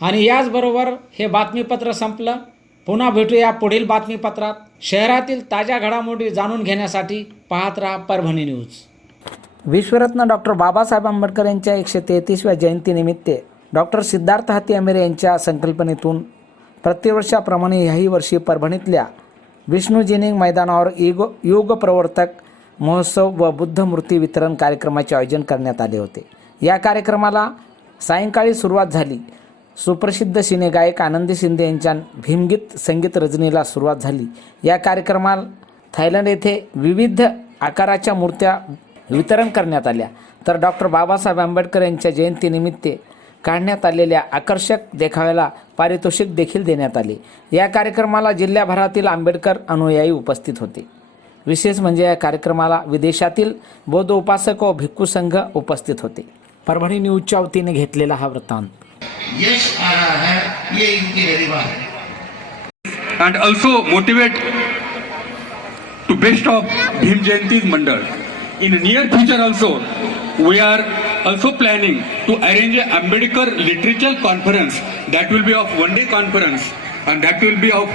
आणि याचबरोबर हे बातमीपत्र संपलं. पुन्हा भेटूया पुढील बातमीपत्रात. शहरातील ताज्या घडामोडी जाणून घेण्यासाठी पाहत राहा परभणी न्यूज. विश्वरत्न डॉक्टर बाबासाहेब आंबेडकर यांच्या 133व्या जयंतीनिमित्त डॉक्टर सिद्धार्थ हाती आंबेरे यांच्या संकल्पनेतून प्रतिवर्षाप्रमाणे ह्याही वर्षी परभणीतल्या विष्णुजिनिंग मैदानावर योग प्रवर्तक महोत्सव व बुद्धमूर्ती वितरण कार्यक्रमाचे आयोजन करण्यात आले होते. या कार्यक्रमाला सायंकाळी सुरुवात झाली. सुप्रसिद्ध सिनेगायक आनंदी शिंदे यांच्या भीमगीत संगीत रजनीला सुरुवात झाली. या कार्यक्रमाला थायलंड येथे विविध आकाराच्या मूर्त्या वितरण करण्यात आल्या. तर डॉक्टर बाबासाहेब आंबेडकर यांच्या जयंतीनिमित्त काढण्यात आलेल्या आकर्षक देखाव्याला पारितोषिक देखील देण्यात आले. या कार्यक्रमाला जिल्ह्याभरातील आंबेडकर अनुयायी उपस्थित होते. विशेष म्हणजे या कार्यक्रमाला विदेशातील बौद्ध उपासक व भिक्खू संघ उपस्थित होते. परभणी न्यूजच्या वतीने घेतलेला हा वृत्तांत. यश आ रहा है, ये इनकी गरिमा है. And also motivate to best of Bhim Jayanti Mandal. In near future also, we are also planning to arrange a Ambedkar Literature Conference that will be of one-day conference and that will be of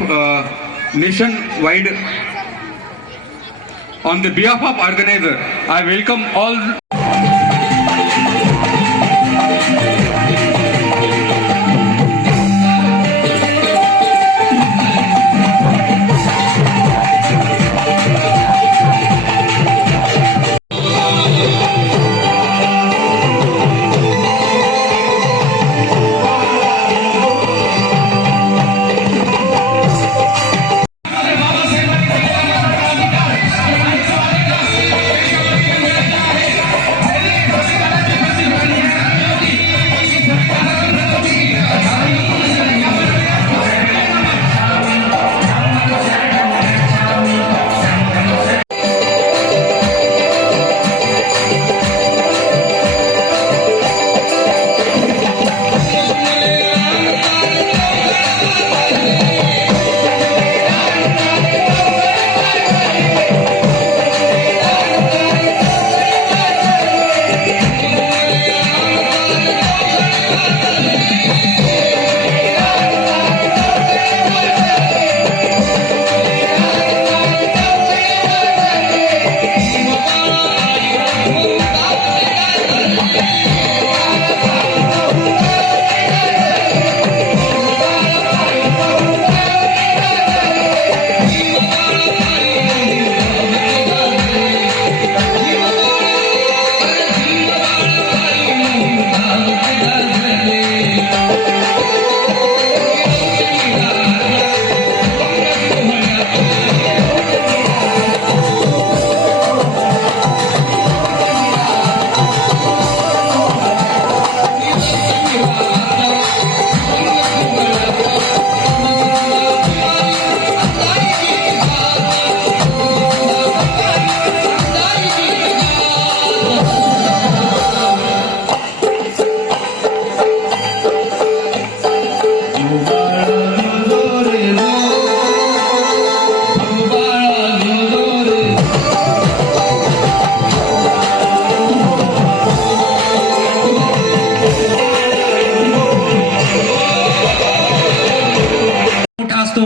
nationwide. On the behalf of organizer, I welcome all.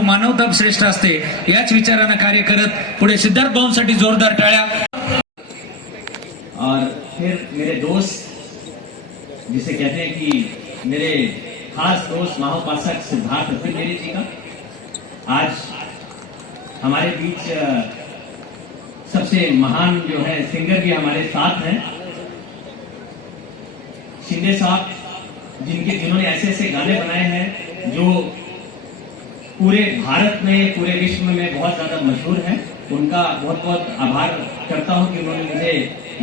मानवता श्रेष्ठ असते याच विचारांना कार्य करत पुढे सिद्धार्थ भाऊंसाठी जोरदार टाळ्या. और फिर मेरे दोस्त जिसे कहते हैं कि मेरे खास दोस्त महाउपासक सिद्धार्थ मेरे जी का आज हमारे बीच सबसे महान जो है सिंगर भी हमारे साथ हैं. शिंदे साहब जिन्होंने ऐसे ऐसे गाने बनाए हैं जो पूरे भारत में पूरे विश्व में बहुत ज्यादा मशहूर है. उनका बहुत बहुत आभार करता हूं कि उन्होंने मुझे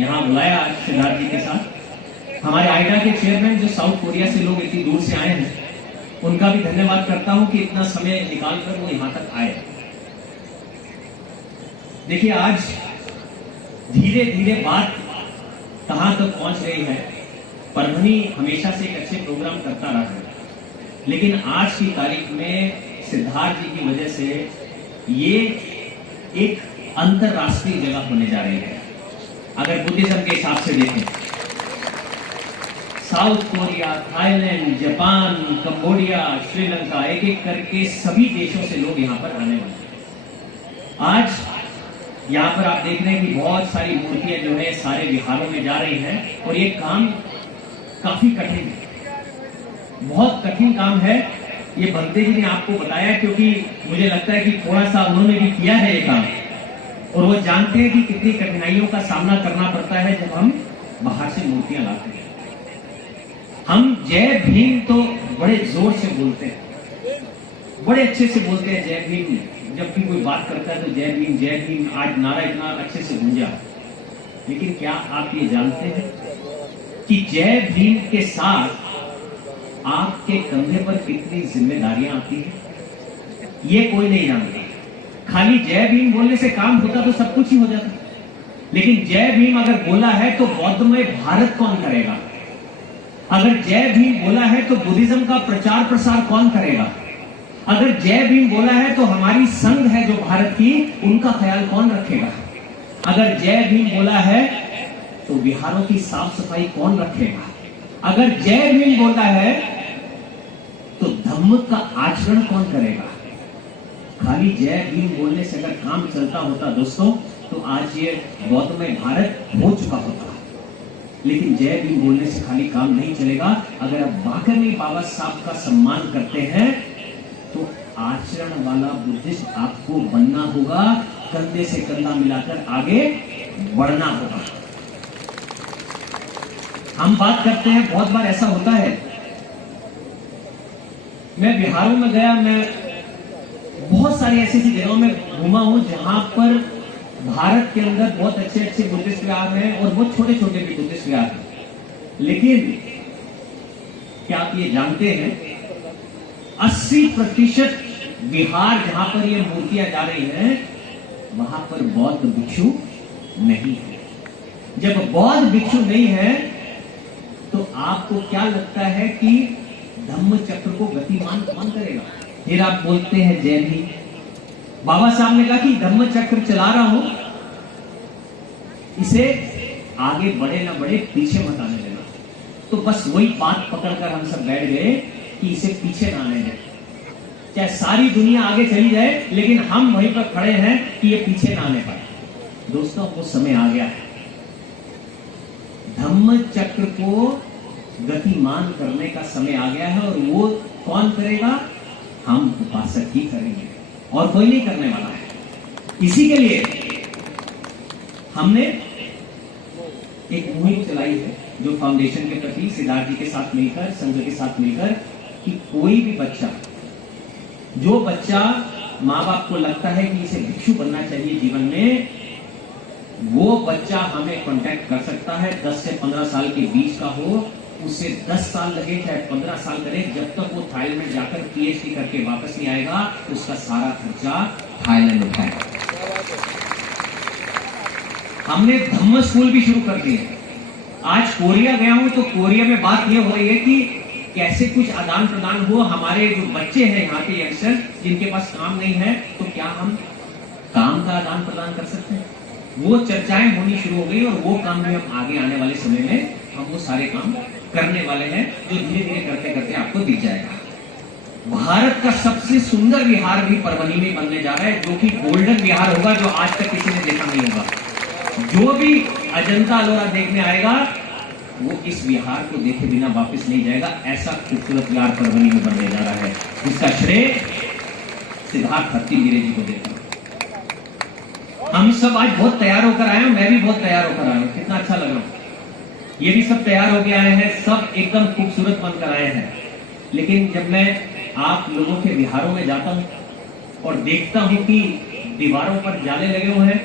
यहाँ बुलाया सिद्धार्थ जी के साथ. हमारे आइडा के चेयरमैन जो साउथ कोरिया से लोग इतनी दूर से आए हैं उनका भी धन्यवाद करता हूं कि इतना समय निकालकर वो यहाँ तक आए. देखिए आज धीरे धीरे बात कहां तक पहुंच रही है. परभनी हमेशा से एक अच्छे प्रोग्राम करता रहा है लेकिन आज की तारीख में सिद्धार्थ जी की वजह से ये एक अंतरराष्ट्रीय जगह होने जा रही है. अगर बुद्धिज्म के हिसाब से देखें south Korea, Thailand, Japan, Cambodia, Sri Lanka, एक एक करके सभी देशों से लोग यहाँ पर आने वाले हैं। आज यहाँ पर आप देख रहे हैं कि बहुत सारी मूर्तियां जो है सारे बिहारों में जा रही हैं और ये काम काफी कठिन है, बहुत कठिन काम है। ये भंते जी ने आपको बताया क्योंकि मुझे लगता है कि थोड़ा सा उन्होंने भी किया है ये काम और वो जानते हैं कि कितनी कठिनाइयों का सामना करना पड़ता है जब हम बाहर से मूर्तियां लाते हैं। हम जय भीम तो बड़े जोर से बोलते हैं, बड़े अच्छे से बोलते हैं जय भीम। जब भी कोई बात करता है तो जय भीम जय भीम, आज नारा इतना अच्छे से गूंजा। लेकिन क्या आप ये जानते हैं कि जय भीम के साथ आपके कंधे पर कितनी जिम्मेदारियां आती है? ये कोई नहीं जानता। खाली जय भीम बोलने से काम होता तो सब कुछ ही हो जाता, लेकिन जय भीम अगर बोला है तो बौद्धमय भारत कौन करेगा? अगर जय भीम बोला है तो बुद्धिज्म का प्रचार प्रसार कौन करेगा? अगर जय भीम बोला है तो हमारी संघ है जो भारत की, उनका ख्याल कौन रखेगा? अगर जय भीम बोला है तो बिहारों की साफ सफाई कौन रखेगा? अगर जय भीम बोला है तो धम्म का आचरण कौन करेगा? खाली जय भीम बोलने से अगर काम चलता होता दोस्तों तो आज ये बौद्धमय भारत हो चुका होता। लेकिन जय भीम बोलने से खाली काम नहीं चलेगा। अगर आप वाकई में बाबा साहब का सम्मान करते हैं तो आचरण वाला बुद्धिस्ट आपको बनना होगा, कंधे से कंधा मिलाकर आगे बढ़ना होगा। हम बात करते हैं, बहुत बार ऐसा होता है, मैं बिहारों में गया, मैं बहुत सारी ऐसी जगहों में घूमा हूं जहां पर भारत के अंदर बहुत अच्छे अच्छे बुद्धिस्ट विहार हैं और बहुत छोटे छोटे भी बुद्धिस्ट विहार हैं। लेकिन क्या आप ये जानते हैं 80% बिहार जहां पर ये मूर्तियां जा रही हैं वहां पर बौद्ध भिक्षु नहीं है। जब बौद्ध भिक्षु नहीं है तो आपको क्या लगता है कि धम्म चक्र को गतिमान कौन करेगा? फिर आप बोलते हैं जय भीम। बाबा साहब ने कहा कि धम्म चक्र चला रहा हूं, इसे आगे बढ़े ना बढ़े पीछे मत आने देना। तो बस वही बात पकड़कर हम सब बैठ गए कि इसे पीछे ना आने दें, चाहे सारी दुनिया आगे चली जाए लेकिन हम वहीं पर खड़े हैं कि ये पीछे ना आने पाए। दोस्तों वो समय आ गया है, धम्म चक्र को गतिमान करने का समय आ गया है और वो कौन करेगा? हम उपासक ही करेंगे और कोई नहीं करने वाला है। इसी के लिए हमने एक मुहिम चलाई है जो फाउंडेशन के प्रति सिद्धार्थ जी के साथ मिलकर, संघ के साथ मिलकर, कि कोई भी बच्चा, जो बच्चा माँ बाप को लगता है कि इसे भिक्षु बनना चाहिए जीवन में, वो बच्चा हमें कांटेक्ट कर सकता है। 10 से 15 साल के बीच का हो, उसे 10 साल लगे चाहे 15 साल करे, जब तक वो थाईलैंड में जाकर पीएचडी करके वापस नहीं आएगा उसका सारा खर्चा थाईलैंड उठाएगा। हमने धम्म स्कूल भी शुरू कर दिए। आज कोरिया गया हूं तो कोरिया में बात यह हो रही है कि कैसे कुछ आदान प्रदान हो। हमारे जो बच्चे हैं यहाँ के यंगस्टर जिनके पास काम नहीं है, तो क्या हम काम का आदान प्रदान कर सकते हैं? वो चर्चाएं होनी शुरू हो गई और वो काम भी हम आगे आने वाले समय में हम वो सारे काम करने वाले हैं जो धीरे धीरे करते करते आपको दिख जाएगा। भारत का सबसे सुंदर विहार भी परभनी में बनने जा रहा है, जो कि गोल्डन विहार होगा, जो आज तक किसी ने देखा नहीं होगा। जो भी अजंता अलोरा देखने आएगा वो इस विहार को देखे बिना वापस नहीं जाएगा। ऐसा खूबसूरत विहार परभनी में बनने जा रहा है, जिसका श्रेय सिद्धार्थ हत्तीगिरे जी को देता हूं। हम सब आज बहुत तैयार होकर आए हैं, मैं भी बहुत तैयार होकर आया हूं, कितना अच्छा लग रहा हूं। ये भी सब तैयार होके आए हैं, सब एकदम खूबसूरत बनकर आए हैं। लेकिन जब मैं आप लोगों के विहारों में जाता हूं और देखता हूं कि दीवारों पर जाले लगे हुए हैं,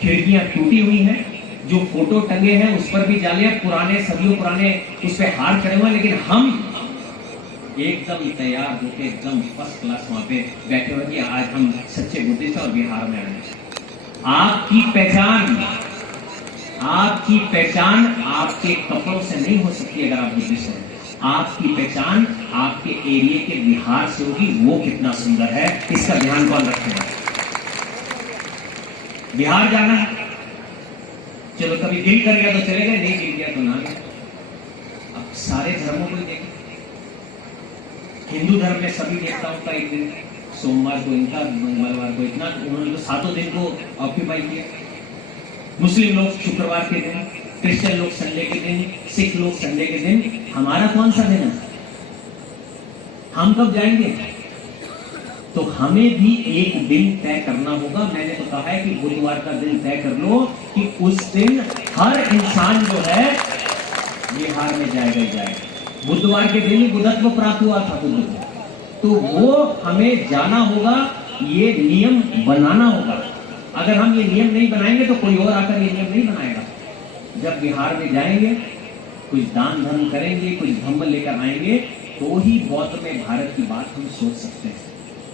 खिड़कियां टूटी हुई हैं, जो फोटो टंगे हैं उस पर भी जाले, पुराने सदियों पुराने उस पर हार चढ़े हुए हैं, लेकिन हम एकदम तैयार होकर एकदम फर्स्ट क्लास वहां पे बैठे हुए कि आज हम सच्चे बुद्धिस्ट और बिहार में आए। आपकी पहचान आपके कपड़ों से नहीं हो सकती अगर आप बुद्धिस्ट हैं। आपकी पहचान आपके एरिया के बिहार से होगी, वो कितना सुंदर है, इसका ध्यान कौन रखेगा? बिहार जाना है, चलो कभी दिल कर गया तो चले गए, नहीं दिल गया तो ना गए। अब सारे धर्मों को ही देखें। हिंदू धर्म में सभी देवताओं का एक दिन, सोमवार को इनका, मंगलवार को इतना, उन्होंने तो 7 दिन को ऑक्यूपाई किया। मुस्लिम लोग शुक्रवार के दिन, क्रिश्चियन लोग संडे के दिन, सिख लोग संडे के दिन। हमारा कौन सा दिन है? हम कब जाएंगे? तो हमें भी एक दिन तय करना होगा। मैंने तो कहा है कि बुधवार का दिन तय कर लो कि उस दिन हर इंसान जो है बिहार में जाएगा ही जाएगा। बुधवार के दिन ही बुधत्व प्राप्त हुआ था बुद्ध को, तो वो हमें जाना होगा, ये नियम बनाना होगा। अगर हम ये नियम नहीं बनाएंगे तो कोई और आकर ये नियम नहीं बनाएगा। जब बिहार में जाएंगे, कुछ दान धर्म करेंगे, कुछ धम्म लेकर आएंगे, तो ही बौद्ध में भारत की बात हम सोच सकते हैं।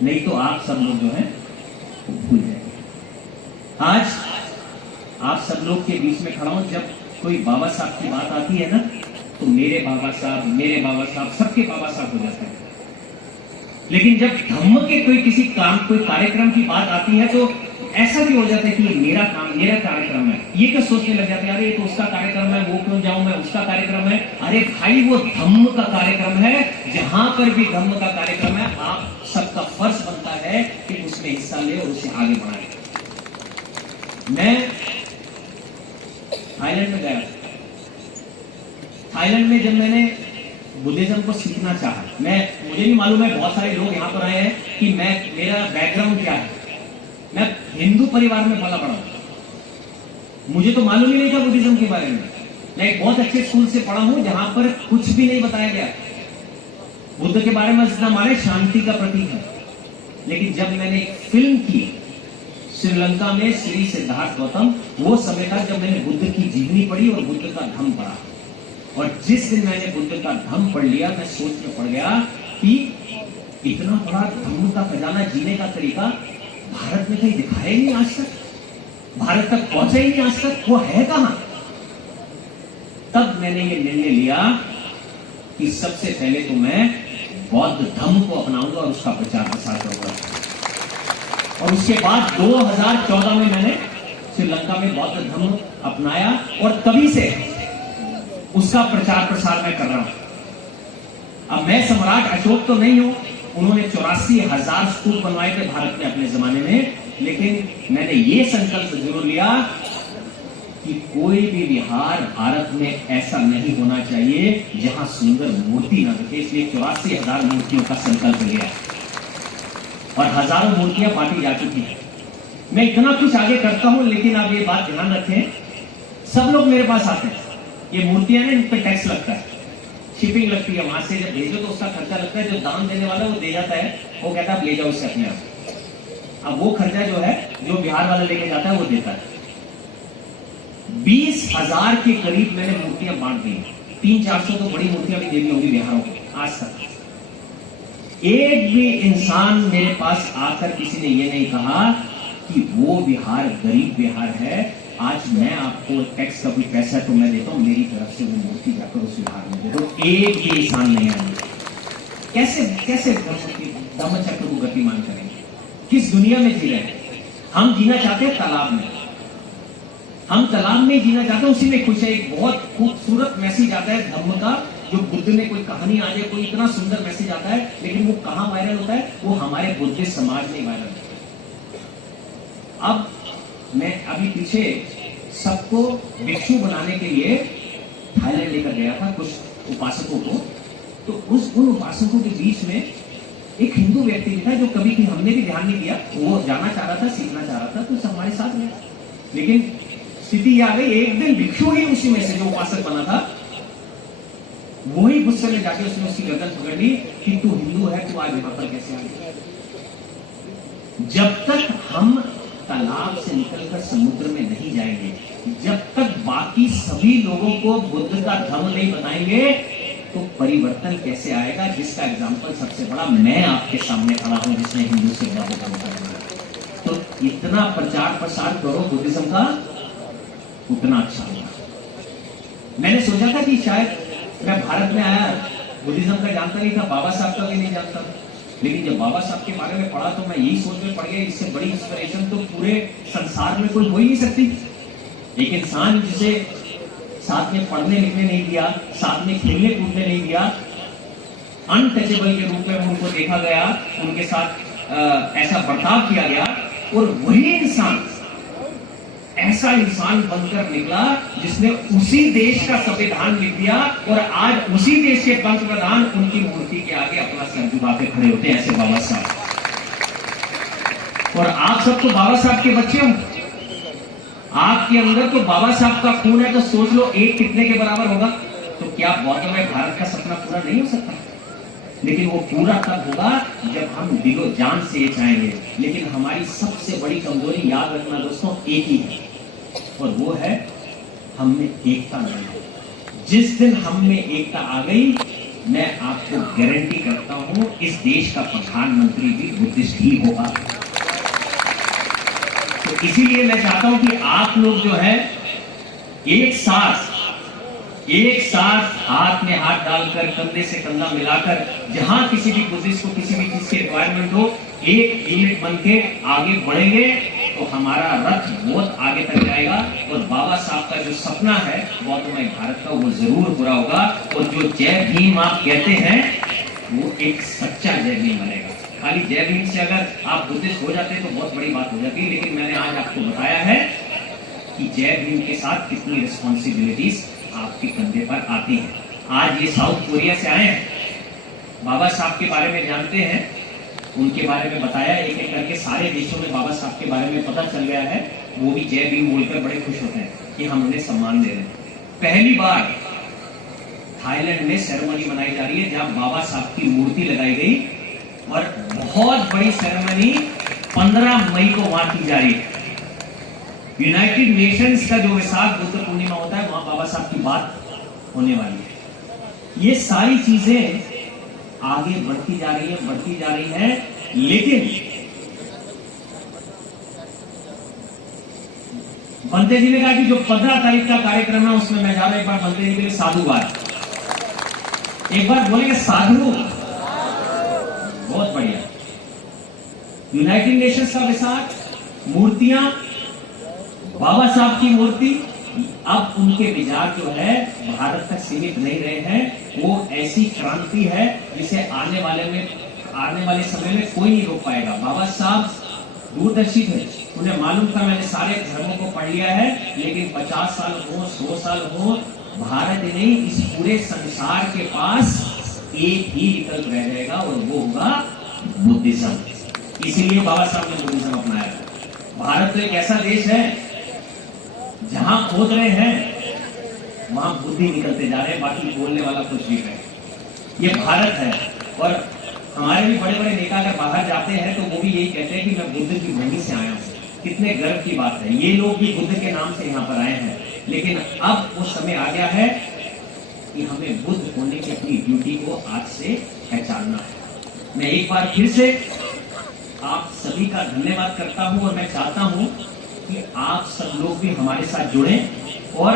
नहीं तो आप सब लोग जो है भूल जाएंगे। आज आप सब लोग के बीच में खड़ा हूं, जब कोई बाबा साहब की बात आती है ना, तो मेरे बाबा साहब सबके बाबा साहब हो जाते हैं। लेकिन जब धम्म के कोई किसी काम, कोई कार्यक्रम की बात आती है, तो ऐसा भी हो जाता है कि ये मेरा काम, मेरा कार्यक्रम है। ये क्या सोचने लग जाते हैं, अरे ये तो उसका कार्यक्रम है, वो क्यों जाऊं मैं, उसका कार्यक्रम है। अरे भाई, वो धम्म का कार्यक्रम है। जहां पर भी धम्म का कार्यक्रम है, आप सबका फर्ज बनता है कि उसमें हिस्सा ले और उसे आगे बढ़ाए। मैं थाईलैंड में गया। थाईलैंड में जब मैंने बुद्धिज्म को सीखना चाहा, मुझे नहीं मालूम है, बहुत सारे लोग यहाँ पर आए हैं कि मेरा बैकग्राउंड क्या है। मैं हिंदू परिवार में पला बड़ा हूं, मुझे तो मालूम ही नहीं था बुद्धिज्म के बारे में। मैं एक बहुत अच्छे स्कूल से पढ़ा हूं जहां पर कुछ भी नहीं बताया गया। बुद्ध के बारे में जितना माने शांति का प्रतीक है। लेकिन जब मैंने एक फिल्म की श्रीलंका में, श्री सिद्धार्थ गौतम, वो समय था जब मैंने बुद्ध की जीवनी पढ़ी और बुद्ध का धम्म पढ़ा। और जिस दिन मैंने बुद्ध का धम्म पढ़ लिया, मैं सोच में पड़ गया कि इतना बड़ा धम्म का खजाना, जीने का तरीका भारत में कहीं दिखाया ही नहीं आज तक, भारत तक पहुंचा ही नहीं आज तक, वो है कहां? तब मैंने ये निर्णय लिया कि सबसे पहले तो मैं बौद्ध धम्म को अपनाऊंगा और उसका प्रचार प्रसार करूंगा। और उसके बाद 2014 में मैंने श्रीलंका में बौद्ध धम्म अपनाया और तभी से उसका प्रचार प्रसार मैं कर रहा हूं। अब मैं सम्राट अशोक तो नहीं हूं, उन्होंने 84,000 स्तूप बनवाए थे भारत में अपने जमाने में, लेकिन मैंने ये संकल्प जरूर लिया कि कोई भी विहार भारत में ऐसा नहीं होना चाहिए जहां सुंदर मूर्ति न दिखे। इसलिए 84,000 मूर्तियों का संकल्प लिया और हजारों मूर्तियां बांटी जा चुकी हैं। मैं इतना कुछ आगे करता हूं, लेकिन आप ये बात ध्यान रखें, सब लोग मेरे पास आते हैं, ये मूर्तियां ना, इन पे टैक्स लगता है, शिपिंग लगती है, वहां से जब भेजो तो उसका खर्चा लगता है। जो दान देने वाला वो दे जाता है, वो कहता है आप ले जाओ इससे अपने आप। अब वो खर्चा जो है, जो बिहार वाला लेके जाता है, वो देता है। 20,000 के करीब मैंने मूर्तियां बांट दी। 300-400 तो बड़ी मूर्तियां भी दे दी होंगी बिहारों को आज तक। एक भी इंसान मेरे पास आकर किसी ने ये नहीं कहा कि वो बिहार गरीब बिहार है, आज मैं आपको टैक्स का भी पैसा तो मैं देता हूं, मेरी तरफ से वो मूर्ति जाकर उस विभाग में दे दो। एक भी इंसान नहीं आएंगे। कैसे धम्म चक्र को गतिमान करेंगे? किस दुनिया में जी रहे हैं? हम जीना चाहते हैं तालाब में, हम तालाब में जीना चाहते हैं, उसी में खुश है। एक बहुत खूबसूरत मैसेज आता है धम्म का, जो बुद्ध ने कोई कहानी आ जाए, कोई इतना सुंदर मैसेज आता है, लेकिन वो कहां वायरल होता है? वो हमारे बुद्धिस्ट समाज में वायरल होता है। अब मैं अभी पीछे सबको भिक्षु बनाने के लिए थाईलैंड लेकर गया था कुछ उपासकों को, तो उन उपासकों के बीच में एक हिंदू व्यक्ति भी था जो कभी भी हमने भी ध्यान नहीं दिया। वो जाना चाह रहा था, सीखना चाह रहा था, तो हमारे साथ में। लेकिन स्थिति आ गई, एक दिन भिक्षु ही उसी में से जो उपासक बना था, वही गुस्से में जाके उसने उसकी गर्दन पकड़ ली कि तू हिंदू है, तू आज यहाँ पर कैसे आ गया? जब तक हम तालाब से निकलकर समुद्र में नहीं जाएंगे, जब तक बाकी सभी लोगों को बुद्ध का धर्म नहीं बताएंगे, तो परिवर्तन कैसे आएगा? जिसका एग्जाम्पल सबसे बड़ा मैं आपके सामने खड़ा हूं, जिसने हिंदू से बौद्ध धर्म करना। तो इतना प्रचार प्रसार करो बुद्धिज्म का, उतना अच्छा होगा। मैंने सोचा था कि शायद मैं भारत में आया, बुद्धिज्म का जानता नहीं था, बाबा साहब का भी नहीं जानता था, लेकिन जब बाबा साहब के बारे में पढ़ा तो मैं यही सोच में पड़ गया, इससे बड़ी इंस्पिरेशन तो पूरे संसार में कोई हो ही नहीं सकती। एक इंसान जिसे साथ में पढ़ने लिखने नहीं दिया, साथ में खेलने कूदने नहीं दिया, अनटचेबल के रूप में उनको देखा गया, उनके साथ ऐसा बर्ताव किया गया, और वही इंसान ऐसा इंसान बनकर निकला जिसने उसी देश का संविधान लिख दिया, और आज उसी देश के पंतप्रधान उनकी मूर्ति के आगे अपना सर झुका के खड़े होते हैं, ऐसे बाबा साहब। और आप सब तो बाबा साहब के बच्चे हो, आपके अंदर तो बाबा साहब का खून है, तो सोच लो एक कितने के बराबर होगा। तो क्या गौतम भाई भारत का सपना पूरा नहीं हो सकता? लेकिन वो पूरा तब होगा जब हम दिलो जान से ये चाहेंगे। लेकिन हमारी सबसे बड़ी कमजोरी, याद रखना दोस्तों, एक ही है, और वो है हम में एकता नहीं। जिस दिन हम में एकता आ गई, मैं आपको गारंटी करता हूं इस देश का प्रधानमंत्री भी बुद्धिस्ट ही होगा। तो इसीलिए मैं चाहता हूं कि आप लोग जो है एक साथ हाथ में हाथ डालकर, कंधे से कंधा मिलाकर, जहां किसी भी बुद्धिस्ट को किसी भी चीज की रिक्वायरमेंट हो, एक यूनिट बन के आगे बढ़ेंगे तो हमारा रथ बहुत आगे तक जाएगा, और बाबा साहब का जो सपना है गौतम भारत का, वो जरूर पूरा होगा। और जो जय भीम आप कहते हैं, वो एक सच्चा जय भीम बनेगा। खाली जय भीम से अगर आप बुद्धिस्ट हो जाते तो बहुत बड़ी बात हो जाती, लेकिन मैंने आज आपको बताया है कि जय भीम के साथ कितनी रिस्पॉन्सिबिलिटीज आपके कंधे पर आती हैं। आज ये साउथ कोरिया से आए हैं, बाबा साहब के बारे में जानते हैं, उनके बारे में बताया, एक एक करके सारे देशों में बाबा साहब के बारे में पता चल गया है। वो भी जय भीम बोलकर बड़े खुश होते हैं कि हम उन्हें सम्मान दे रहे हैं। पहली बार थाईलैंड में सेरेमनी मनाई जा रही है जहां बाबा साहब की मूर्ति लगाई गई, और बहुत बड़ी सेरेमनी 15 मई को वहां की जा रही है। यूनाइटेड नेशंस का जो विशाख बुद्ध पूर्णिमा होता है, वहां बाबा साहब की बात होने वाली है। ये सारी चीजें आगे बढ़ती जा रही है, लेकिन बंते जी ने कहा कि जो 15 तारीख का कार्यक्रम है उसमें मैं जा रहा, एक बार बंते जी के लिए साधुवाद, एक बार बोलेंगे साधु। बहुत बढ़िया। यूनाइटेड नेशंस का विशाख, मूर्तियां, बाबा साहब की मूर्ति, अब उनके विचार जो है भारत तक सीमित नहीं रहे हैं। वो ऐसी क्रांति है जिसे आने वाले समय में कोई नहीं रोक पाएगा। बाबा साहब दूरदर्शी थे, उन्हें मालूम था मैंने सारे धर्मों को पढ़ लिया है, लेकिन 50 साल हो, 100 साल हो, भारत नहीं इस पूरे संसार के पास एक ही विकल्प रह जाएगा, और वो होगा बुद्धिज्म। इसीलिए बाबा साहब ने बुद्धिज्म अपनाया। भारत तो एक ऐसा देश है जहां खोद रहे हैं वहां बुद्धि निकलते जा रहे हैं, बाकी बोलने वाला कुछ भी कहे। ये भारत है, और हमारे भी बड़े बड़े नेता अगर बाहर जाते हैं तो वो भी यही कहते हैं कि मैं बुद्ध की भूमि से आया हूं। कितने गर्व की बात है, ये लोग भी बुद्ध के नाम से यहाँ पर आए हैं। लेकिन अब वो समय आ गया है कि हमें बुद्ध होने की अपनी ड्यूटी को आज से पहचानना है। मैं एक बार फिर से आप सभी का धन्यवाद करता हूं, और मैं चाहता हूं कि आप सब लोग भी हमारे साथ जुड़ें और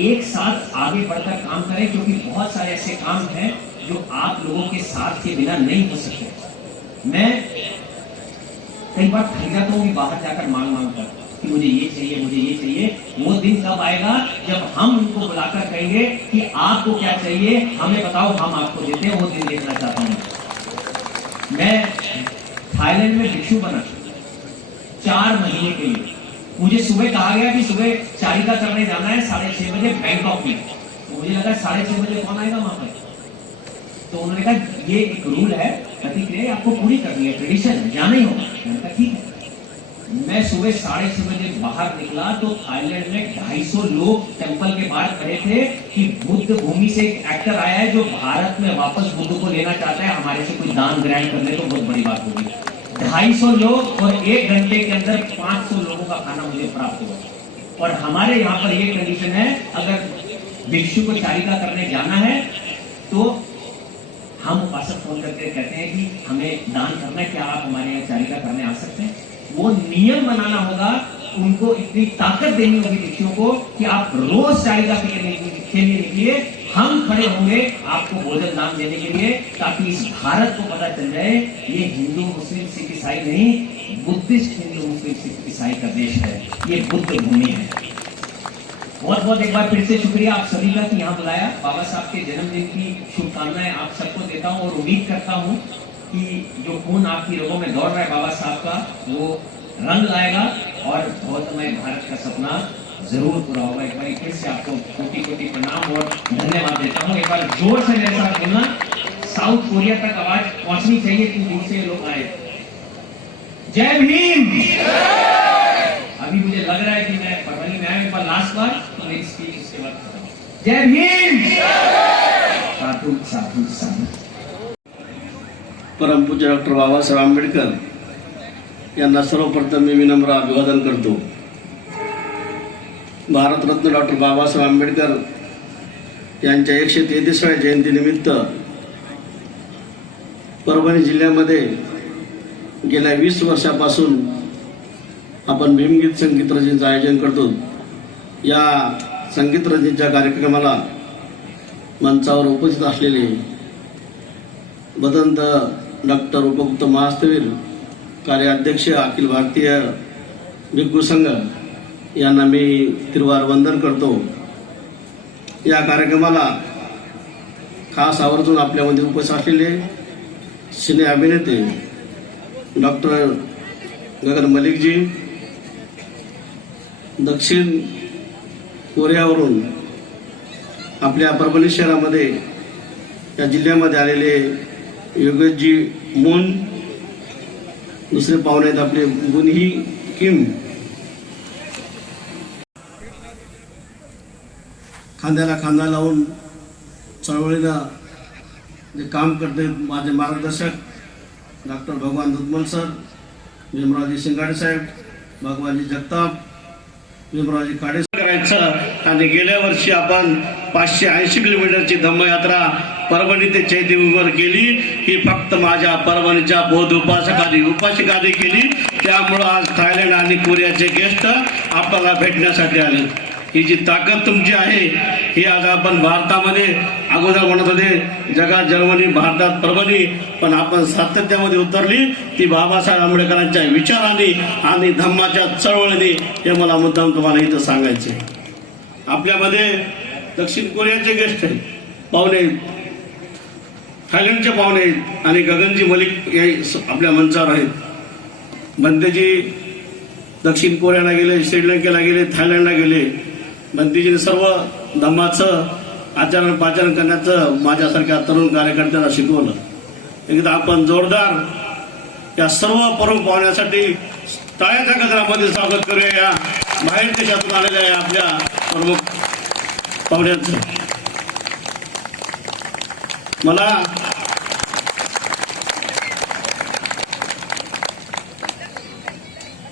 एक साथ आगे बढ़कर काम करें, क्योंकि बहुत सारे ऐसे काम हैं जो आप लोगों के साथ के बिना नहीं हो सकते। मैं कई बार थक जाता हूँ बाहर जाकर मांग कर कि मुझे ये चाहिए, मुझे ये चाहिए। वो दिन कब आएगा जब हम उनको बुलाकर कहेंगे कि आपको क्या चाहिए, हमें बताओ, हम आपको देते हैं। वो दिन देखना चाहता हूँ। मैं थाईलैंड में भिक्षु बना 4 महीने के लिए। मुझे सुबह कहा गया कि सुबह चारिका करने जाना है 6:30 बजे बैंकॉक में। तो मुझे लगा 6:30 बजे कौन आएगा वहां पर। तो उन्होंने कहा ये एक रूल है, प्रतिक्रिया आपको पूरी करनी है, ट्रेडिशन है, जाना ही होगा। मैंने कहा ठीक है। मैं सुबह 6:30 बजे बाहर निकला तो थाईलैंड में 250 लोग टेंपल के बाहर खड़े थे कि बुद्ध भूमि से एक एक्टर आया है जो भारत में वापस बुद्ध को लेना चाहता है, हमारे से कुछ दान ग्रहण कर ले तो बहुत बड़ी बात होगी। 250 लोग और 1 घंटे के अंदर 500 लोगों का खाना मुझे प्राप्त हुआ। और हमारे यहाँ पर ये कंडीशन है, अगर भिक्षु को चारिका करने जाना है तो हम उपासक फोन करके कहते हैं कि हमें दान करना है, क्या आप हमारे यहाँ चारिका करने आ सकते हैं। वो नियम बनाना होगा, उनको इतनी ताकत देनी होगी भिक्षुओं को कि आप रोज चारिका के लिए निकलिए, हम खड़े होंगे आपको भोजन दान देने के लिए, ताकि इस भारत को पता चल जाए ये हिंदू मुस्लिम सिख ईसाई नहीं, बुद्धिस्ट हिंदू मुस्लिम सिख ईसाई का देश है, ये बुद्ध भूमि है। बहुत बहुत एक बार फिर से शुक्रिया आप सभी का कि यहाँ बुलाया। बाबा साहब के जन्मदिन की शुभकामनाएं आप सबको देता हूँ और उम्मीद करता हूँ कि जो खून आपकी रगों में दौड़ रहा है बाबा साहब का, वो रंग लाएगा और बहुतमय भारत का सपना जरूर पूरा होगा। एक बार फिर से आपको कोटि कोटि प्रणाम और धन्यवाद देता हूँ। एक बार जोर से मेरे साथ बोलना, साउथ कोरिया तक आवाज पहुंचनी चाहिए, इतनी दूर से लोग आए। जय भीम। अभी मुझे लग रहा है कि मैं परवनी में आया, एक बार लास्ट बार तो मेरी स्पीच उसके बाद खत्म। जय भीम। साधु साधु साधु। परमपूज्य डॉक्टर बाबासाहेब आंबेडकर यांना सर्वप्रथम मी विनम्र अभिवादन करतो। भारतरत्न डॉक्टर बाबासाहेब आंबेडकर यांच्या 133व्या जयंतीनिमित्त परभणी जिल्ह्यामध्ये गेल्या 20 वर्षापासून आपण भीमगीत संगीत रचनेचं आयोजन करतो। या संगीत रचनेच्या कार्यक्रमाला मंचावर उपस्थित असलेले बदंत डॉक्टर उपगुप्त महास्तवीर कार्याध्यक्ष अखिल भारतीय भिक्खू संघ यांना मी तिरुवार वंदन करतो। या कार्यक्रमाला खास आवर्जून आपल्यामध्ये उपस्थित असलेले सिने अभिनेते डॉक्टर गगन मलिकजी, दक्षिण कोरियावरून आपल्या परभणी शहरामध्ये या जिल्ह्यामध्ये आलेले योगेशजी मून, दुसरे पाहुणे आहेत आपले गुनही किम, खांद्याला खांदा लावून चळवळीला जे काम करते माझे मार्गदर्शक डॉक्टर भगवान दुधमल सर, भीमरावजी शिंगाडे साहेब, भगवानजी जगताप, भीमरावजी काडे करायचं। आणि गेल्या वर्षी आपण 580 किलोमीटरची धम्मयात्रा परभणी ते चैत्यभूमीवर केली। ही फक्त माझ्या परभणीच्या बौद्ध उपासकांनी केली। त्यामुळं आज थायलंड आणि कोरियाचे गेस्ट आपल्याला भेटण्यासाठी आले। ही जी ताकद तुमची आहे ही आज आपण भारतामध्ये अगोदर म्हणत होते जगात जर्मनी, भारतात परभणी, पण आपण सातत्यामध्ये उतरली ती बाबासाहेब आंबेडकरांच्या विचारांनी आणि धम्माच्या चळवळीने। हे मला मुद्दाम तुम्हाला इथं सांगायचे। आपल्यामध्ये दक्षिण कोरियाचे गेस्ट आहेत, पाहुणे, थायलंडचे पाहुणे आहेत आणि गगनजी मलिक हे आपल्या मंचावर आहेत। बंतेजी दक्षिण कोरियाला गेले, श्रीलंकेला गेले, थायलंडला गेले। बंतेजीने सर्व धम्माचं आचरण पाचरण करण्याचं माझ्यासारख्या तरुण कार्यकर्त्यांना शिकवलं। एकदा आपण जोरदार या सर्व प्रमुख पाहुण्यासाठी टाळ्याच्या गजरामध्ये स्वागत करूया। या बाहेर देशातून आलेल्या या आपल्या प्रमुख पाहुण्यांचं मला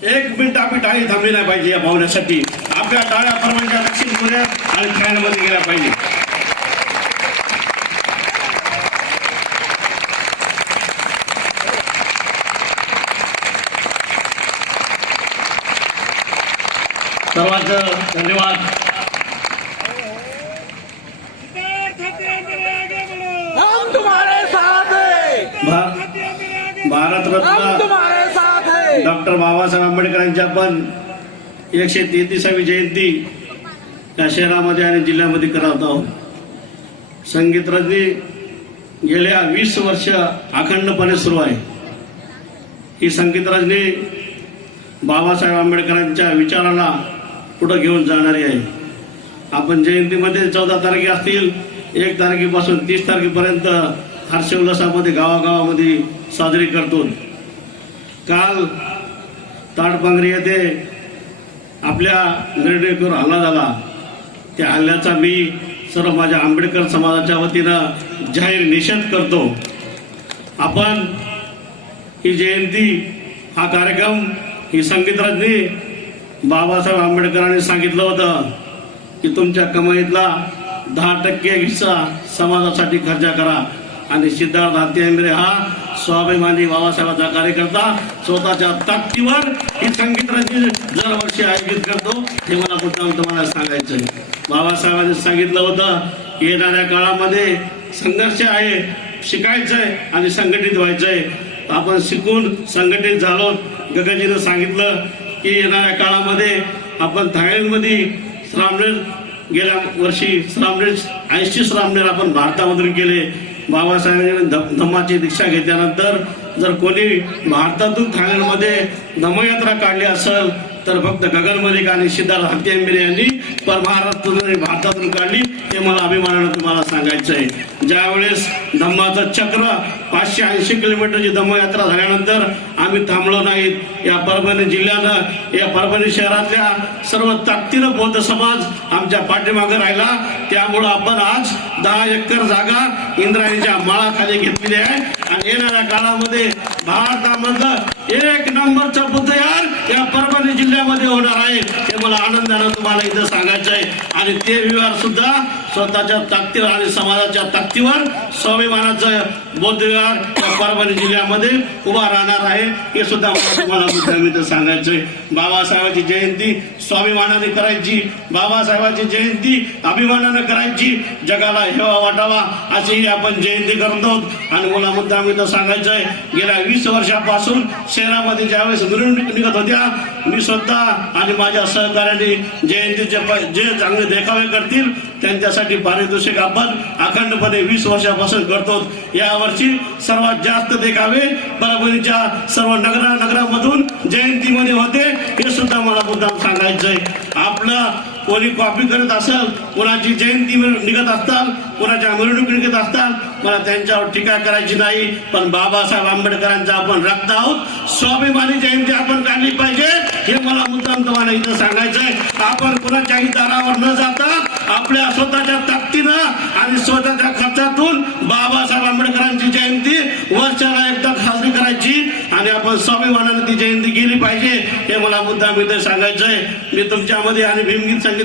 एक मिनिट आपली टाळी थांबली नाही पाहिजे। या पाहुण्यासाठी आपल्या टाळ्या परभणीच्या दक्षिण कोरिया आणि थायलंडमध्ये गेल्या पाहिजे। सर्वांचं धन्यवाद। हम तुम्हारे साथ हैं। भारतरत्न डॉक्टर बाबासाहेब आंबेडकरांची आपण 133वी जयंती या शहरामध्ये आणि जिल्ह्यामध्ये करत आहोत। संगीत रचने गेल्या 20 वर्ष अखंडपणे सुरू आहे। ही संगीत रचने बाबासाहेब आंबेडकरांच्या विचाराला पुढे घेऊन जाणारी आहे। आपण जयंतीमध्ये 14 तारखे असतील, 1 तारखेपासून 30 तारखेपर्यंत हर्षोल्लासामध्ये गावागावामध्ये साजरी करतो। काल ताडपांगरी येथे आपल्या निर्णयकर हल्ला झाला। त्या हल्ल्याचा मी सर्व माझ्या आंबेडकर समाजाच्या वतीनं जाहीर निषेध करतो। आपण ही जयंती, हा कार्यक्रम, ही संगीत रचने बाबासाहेब आंबेडकरांनी सांगितलं होतं की तुमच्या कमाईतला 10% हिस्सा समाजासाठी खर्च करा। आणि सिद्धार्थ हत्यारे हा स्वाभिमानी बाबासाहेबांचा कार्यकर्ता स्वतःच्या ताकदीवर ही संगीत रचने दरवर्षी आयोजित करतो। हे मला मुद्दाम तुम्हाला सांगायचं आहे। बाबासाहेबांनी सांगितलं होतं येणाऱ्या काळामध्ये संघर्ष आहे, शिकायचंय आणि संघटित व्हायचंय। आपण शिकून संघटित झालो। गगनजीनं सांगितलं की येणाऱ्या काळामध्ये आपण थायलंडमध्ये गेल्या वर्षी श्रामणेर 80 श्रामणेर आपण भारतामधून केले. बाबासाहेबांनी धम्माची दीक्षा घेतल्यानंतर जर कोणी भारतातून थायलंडमध्ये धम्मयात्रा काढली असेल तर फक्त गगन मलिक आणि सिद्धार्थ हत्यांबेरे यांनी महाराष्ट्रातून आणि भारतातून काढली. हे मला अभिमानानं तुम्हाला सांगायचं आहे. ज्यावेळेस धम्माचं चक्र 580 किलोमीटरची धम्मयात्रा झाल्यानंतर आम्ही थांबलो नाहीत. या परभणी जिल्ह्यानं, या परभणी शहरातल्या सर्व ताकदीनं बौद्ध समाज आमच्या पाठीमागे राहिला. त्यामुळं आपण आज 10 एकर जागा इंद्रायणीच्या माळाखाली घेतलेली आहे आणि येणाऱ्या काळामध्ये भारतामधलं 1 नंबरचं बुद्धविहार या परभणी जिल्ह्यामध्ये होणार आहे. हे मला आनंदानं तुम्हाला इथं सांगायचं आहे. आणि ते विहार सुद्धा स्वतःच्या ताकदीवर आणि समाजाच्या ताकदीवर स्वाभिमानाचं बौद्ध विहार या परभणी जिल्ह्यामध्ये उभा राहणार आहे. हे सुद्धा मला तुम्हाला मुद्दाम इथं सांगायचं आहे. बाबासाहेबांची जयंती स्वाभिमानाने करायची, बाबासाहेबांची जयंती अभिमानानं करायची, जगाला हेवा वाटावा अशी आपण जयंती करतो. आणि मला मुद्दाम इथं सांगायचं आहे, गेल्या 20 वर्षापासून शहरामध्ये ज्यावेळेस मिरवणूक निघत होत्या, मी स्वतः आणि माझ्या सहकार्याने जयंतीचे जे चांगले देखावे करतील त्यांच्यासाठी पारितोषिक आपण अखंडपणे 20 वर्षापासून करतो. यावर्षी सर्वात जास्त देखावे परभणीच्या सर्व नगरामधून जयंतीमध्ये होते. हे सुद्धा मला मुद्दाम सांगायचंय. आपलं कोणी कॉपी करत असेल, कोणाची जयंती निघत असताल, कोणाच्या मिरवणूक निघत असताल, मला त्यांच्यावर टीका करायची नाही. पण बाबासाहेब आंबेडकरांचा आपण रक्त आहोत, स्वाभिमानी जयंती आपण काढली पाहिजे. हे मला मुद्दाम तुम्हाला इथं सांगायचंय. आपण कोणाच्याही दारावर न जाता आपल्या स्वतःच्या ताकदीनं आणि स्वतःच्या खर्चातून बाबासाहेब आंबेडकरांची जयंती वर्षाला एकदा साजरी करायची आणि आपण स्वाभिमानाने ती जयंती केली पाहिजे. हे मला मुद्दाम इथे सांगायचंय. मी तुमच्यामध्ये आणि भीमगीत संगीत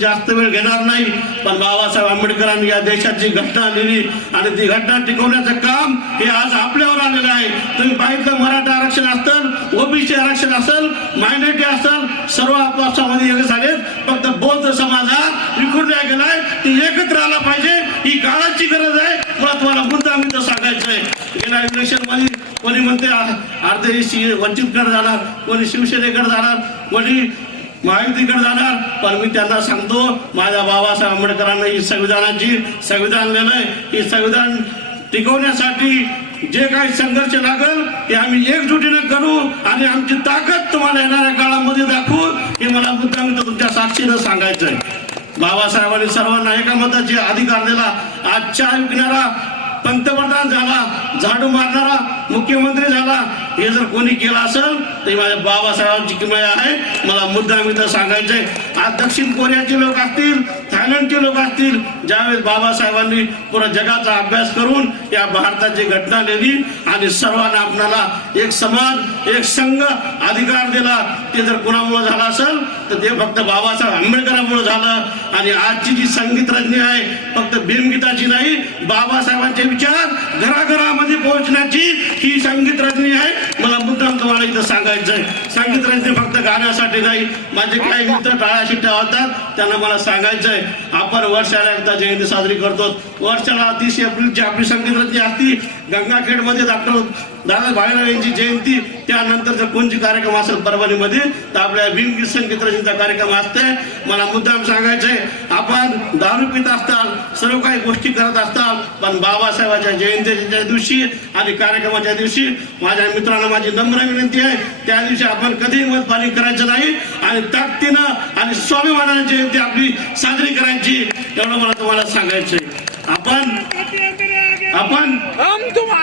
जास्त वेळ घेणार नाही. पण बाबासाहेब आंबेडकरांनी या देशाची घटना लिहिली आणि ती घटना टिकवण्याचं काम हे आज आपल्यावर आलेलं आहे. तुम्ही पाहिलं, मराठा आरक्षण असेल, ओबीसी आरक्षण असेल, मायनॉरिटी असेल, सर्व आपापसामध्ये एक झालेत. फक्त बौद्ध समाज हा विखुरला गेलाय. ती एकत्र आला पाहिजे. ही काळाची गरज आहे. मला तुम्हाला मुद्दाम इथं सांगायचं आहे. गेल्या इलेक्शन मध्ये कोणी म्हणते अर्धे वंचितकडे जाणार, कोणी शिवसेनेकडे जाणार, कोणी महायुतीकडे जाणार. पण मी त्यांना सांगतो, माझ्या बाबासाहेब आंबेडकरांना ही संविधान लिहिलंय. ही संविधान टिकवण्यासाठी जे काही संघर्ष लागेल ते आम्ही एकजुटीने करू आणि आमची ताकद तुम्हाला येणाऱ्या काळामध्ये दाखवू. हे मला मुद्दाम तुमच्या साक्षीनं सांगायचंय. बाबासाहेबांनी सर्वांना एका मताचे अधिकार दिला. आज चहा विकणारा पंतप्रधान झाला, झाडू मारणारा मुख्यमंत्री झाला. हे जर कोणी केलं असेल तर माझ्या बाबासाहेबांची किमया आहे. मला मुद्दाम इथं सांगायचंय. आज दक्षिण कोरियाचे लोक असतील, थायलंडचे लोक असतील, ज्यावेळेस बाबासाहेबांनी पुरा जगाचा अभ्यास करून या भारताची घटना लिहिली आणि सर्वांना आपणाला एक समाज, एक संघ अधिकार दिला. ते जर कोणामुळे झालं असेल तर ते फक्त बाबासाहेब आंबेडकरांमुळे झालं. आणि आजची जी संगीत रचना आहे फक्त भीमगीताची नाही, बाबासाहेबांचे विचार घराघरामध्ये पोहोचण्याची ही संगीत रचनी आहे. मला मुद्दाम तुम्हाला इथं सांगायचंय. संगीत रचने फक्त गाण्यासाठी नाही. माझे काही मित्र टाळ्या शिट्ट्या होतात, त्यांना मला सांगायचंय, आपण वर्षाला एकदा जयंती साजरी करतो. वर्षाला 30 एप्रिलची आपली संगीत रचना असती. गंगाखेडमध्ये डॉक्टर दादा भालेराव यांची जयंती, त्यानंतर जर कोणती कार्यक्रम असेल परभणीमध्ये तर आपल्या भीमगीत संगीत रचनेचा कार्यक्रम असते. मला मुद्दाम सांगायचंय, आपण दारू पित असताल, सर्व काही गोष्टी करत असताल, पण बाबासाहेबांच्या जयंतीच्या दिवशी आणि कार्यक्रमाच्या दिवशी माझ्या मित्रांना माझी नम्र विनंती आहे, त्या दिवशी आपण कधीही मतपाणी करायचं नाही आणि ताकदीनं आणि स्वाभिमानाने जयंती आपली साजरी करायची. एवढं मला तुम्हाला सांगायचंय. आपण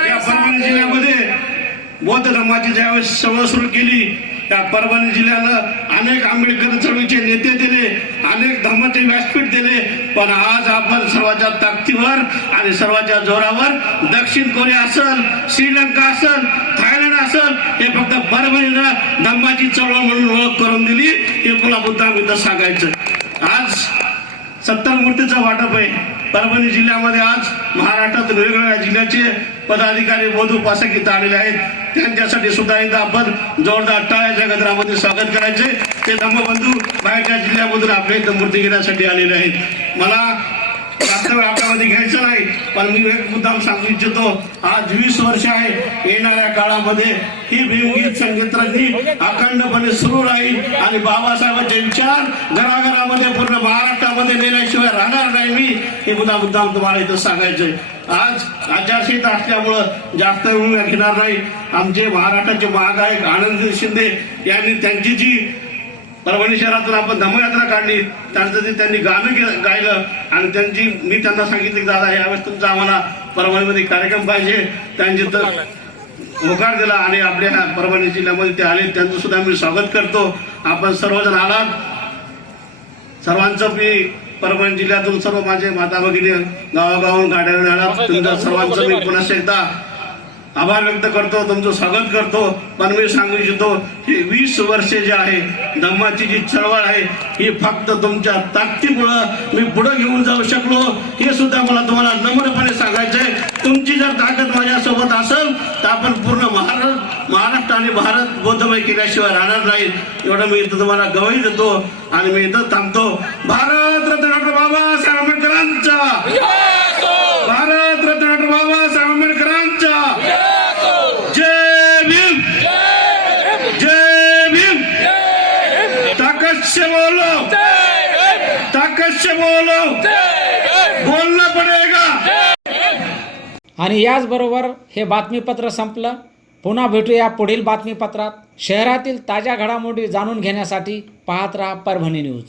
या परभणी जिल्ह्यामध्ये बौद्ध धर्माची ज्यावेळेस सवय सुरू केली, त्या परभणी जिल्ह्याला अनेक आंबेडकर चळवळीचे नेते दिले, अनेक धर्माचे व्यासपीठ दिले. पण आज आपण सर्वांच्या ताकदीवर आणि सर्वांच्या जोरावर दक्षिण कोरिया असेल, श्रीलंका असेल, थायलंड असेल, हे फक्त परभणीनं धर्माची चळवळ म्हणून ओळख करून दिली. हे मला मुद्दाम इथं सांगायचं. आज 70 मूर्तीचं वाटप आहे परभणी जिल्ह्यामध्ये. आज महाराष्ट्रातील वेगवेगळ्या जिल्ह्याचे पदाधिकारी बौद्ध उपासक इथं आलेले आहेत. त्यांच्यासाठी सुद्धा एकदा आपण जोरदार टाळ्याच्या गजरामध्ये स्वागत करायचे. ते धम्मबंधू बाहेरच्या जिल्ह्यामधून आपल्या इथं मूर्ती घेण्यासाठी आलेले आहेत. मला जास्त वेळ आपल्यामध्ये घ्यायचं नाही, पण मी एक मुद्दा सांगू इच्छितो. आज 20 वर्ष आहे. येणाऱ्या काळामध्ये ही भीमगीत संगीत रंगीत अखंडपणे सुरू राहील आणि बाबासाहेबांचे विचार घराघरामध्ये पूर्ण महाराष्ट्रामध्ये नेल्याशिवाय राहणार नाही. मी हे मुद्दाम तुम्हाला इथं सांगायचंय. आज आचारसंहिता असल्यामुळं जास्त वेळ घेणार नाही. आमचे महाराष्ट्राचे महागायक आनंद शिंदे यांनी त्यांची जी परभणी शहरातून आपण धम्मयात्रा काढली, त्यांचं ते त्यांनी गाणं गायलं आणि मी त्यांना सांगितलं की दादा यावेळेस तुमचा आम्हाला परभणीमध्ये कार्यक्रम पाहिजे. त्यांची तर होकार दिला आणि आपल्या परभणी जिल्ह्यामध्ये ते आले. त्यांचं सुद्धा मी स्वागत करतो. आपण सर्वजण आलात. सर्वांचं मी परभणी जिल्ह्यातून सर्व माझे माता भगिनी गावागावून गाड्यावर आलात. तुमच्या सर्वांचं मी पुन्हा एकदा आभार व्यक्त करतो, तुमचं स्वागत करतो. पण मी सांगू इच्छितो ही 20 वर्षे जे आहे धम्माची जी चळवळ आहे ही फक्त तुमच्या ताकदीमुळं मी पुढे घेऊन जाऊ शकलो. हे सुद्धा मला तुम्हाला नम्रपणे सांगायचंय. तुमची जर ताकद माझ्यासोबत असेल तर आपण पूर्ण महाराष्ट्र आणि भारत बौद्धमय केल्याशिवाय राहणार नाही. एवढं मी इथं तुम्हाला गवाही देतो आणि मी इथं थांबतो. भारत रत्न डॉक्टर बाबासाहेब आंबेडकरांचा, भारत रत्न डॉक्टर बाबासाहेब आंबेडकरांचा जय भीम, जय भीम. ताकत से बोलो, ताकत से बोलो, बोलना पडेगा. आणि याचबरोबर हे बातमीपत्र संपलं. पुन्हा भेटूया पुढील बातमीपत्रात. शहरातील ताज्या घडामोडी जाणून घेण्यासाठी पाहत राहा परभणी न्यूज.